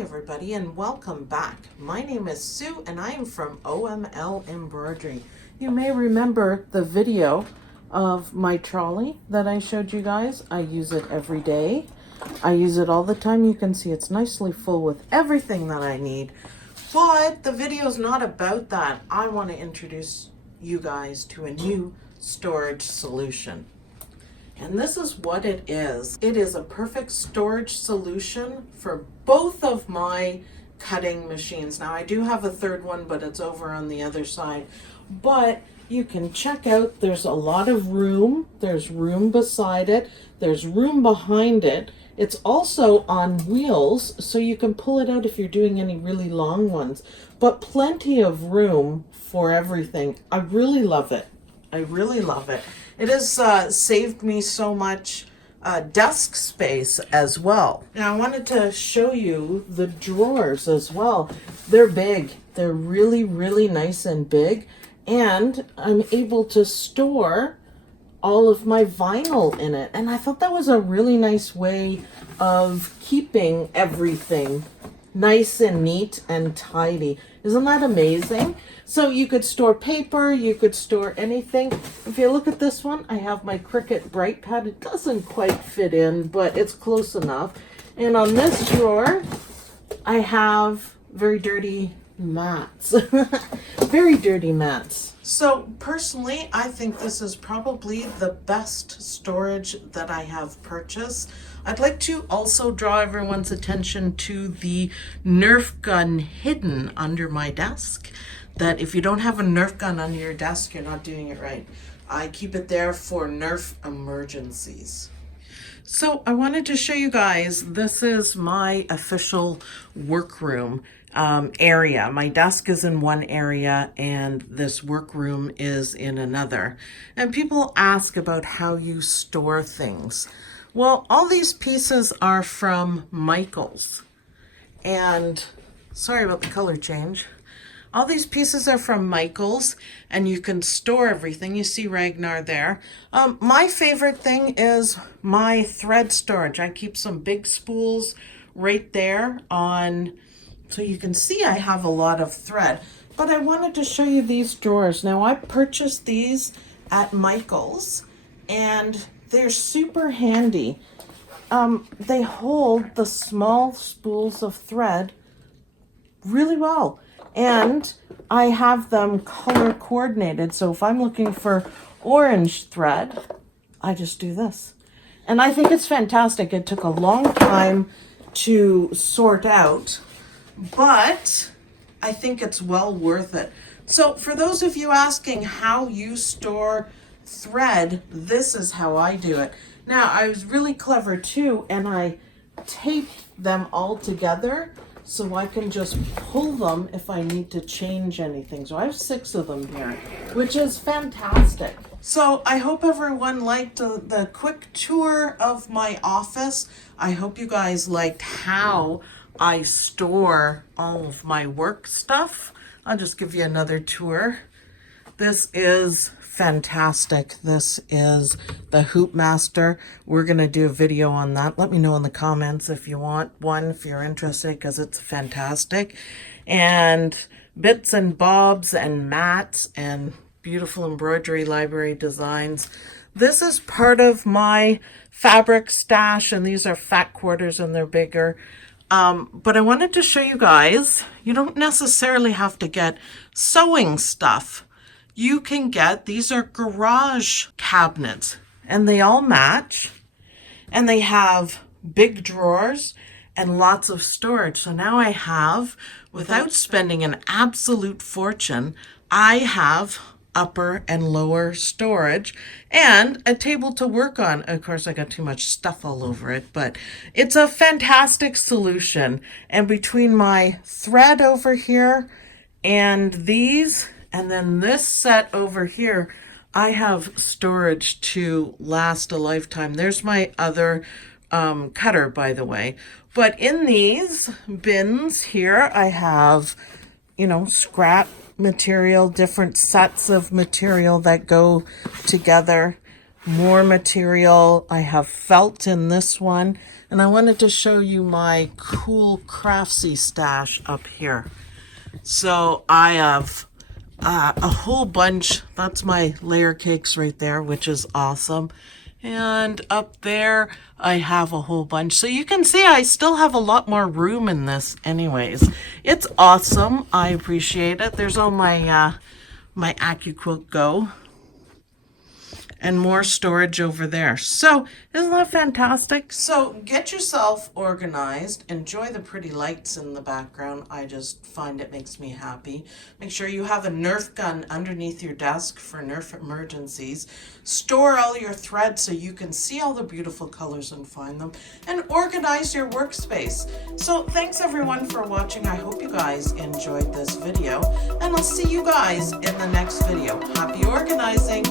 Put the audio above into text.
everybody, and welcome back. My name is Sue and I am from OML Embroidery. You may remember the video of my trolley that I showed you guys. I use it every day. I use it all the time. You can see it's nicely full with everything that I need. But the video is not about that. I want to introduce you guys to a new storage solution. And this is what it is. It is a perfect storage solution for both of my cutting machines. Now I do have a third one, but it's over on the other side. But you can check out, there's a lot of room. There's room beside it. There's room behind it. It's also on wheels, so you can pull it out if you're doing any really long ones. But plenty of room for everything. I really love it. I really love it. It has saved me so much desk space as well. Now I wanted to show you the drawers as well. They're big. They're really, really nice and big. And I'm able to store all of my vinyl in it. And I thought that was a really nice way of keeping everything nice and neat and tidy. Isn't that amazing? So you could store paper, you could store anything. If you look at this one, I have my Cricut Bright Pad. It doesn't quite fit in, but it's close enough. And on this drawer, I have very dirty mats. Very dirty mats. So personally, I think this is probably the best storage that I have purchased. I'd like to also draw everyone's attention to the Nerf gun hidden under my desk. That if you don't have a Nerf gun under your desk, you're not doing it right. I keep it there for Nerf emergencies. So I wanted to show you guys, this is my official workroom area. My desk is in one area and this workroom is in another. And people ask about how you store things. Well, all these pieces are from Michaels. And sorry about the color change. All these pieces are from Michaels, and you can store everything. You see Ragnar there. My favorite thing is my thread storage. I keep some big spools right there on, so you can see I have a lot of thread. But I wanted to show you these drawers. Now, I purchased these at Michaels, and they're super handy. They hold the small spools of thread really well. And I have them color coordinated. So if I'm looking for orange thread, I just do this. And I think it's fantastic. It took a long time to sort out, but I think it's well worth it. So for those of you asking how you store thread, this is how I do it. Now, I was really clever too, and I taped them all together so I can just pull them if I need to change anything. So I have 6 of them here, which is fantastic. So I hope everyone liked the quick tour of my office. I hope you guys liked how I store all of my work stuff. I'll just give you another tour. This is fantastic. This is the Hoop Master. We're going to do a video on that. Let me know in the comments if you want one, if you're interested, because it's fantastic. And bits and bobs and mats and beautiful embroidery library designs. This is part of my fabric stash, and these are fat quarters and they're bigger. But I wanted to show you guys, you don't necessarily have to get sewing stuff. You can get, these are garage cabinets, and they all match, and they have big drawers and lots of storage. So now I have, without spending an absolute fortune, I have upper and lower storage and a table to work on. Of course, I got too much stuff all over it, but it's a fantastic solution. And between my thread over here and these, and then this set over here, I have storage to last a lifetime. There's my other cutter, by the way. But in these bins here, I have, scrap material, different sets of material that go together. more material. I have felt in this one, and I wanted to show you my cool craftsy stash up here. So I have a whole bunch. That's my layer cakes right there, which is awesome. And up there, I have a whole bunch. So you can see I still have a lot more room in this anyways. It's awesome. I appreciate it. There's all my, my AccuQuilt Go. And more storage over there. So isn't that fantastic? So get yourself organized. Enjoy the pretty lights in the background. I just find it makes me happy. Make sure you have a Nerf gun underneath your desk for Nerf emergencies. Store all your thread so you can see all the beautiful colors and find them. And organize your workspace. So thanks everyone for watching. I hope you guys enjoyed this video. And I'll see you guys in the next video. Happy organizing.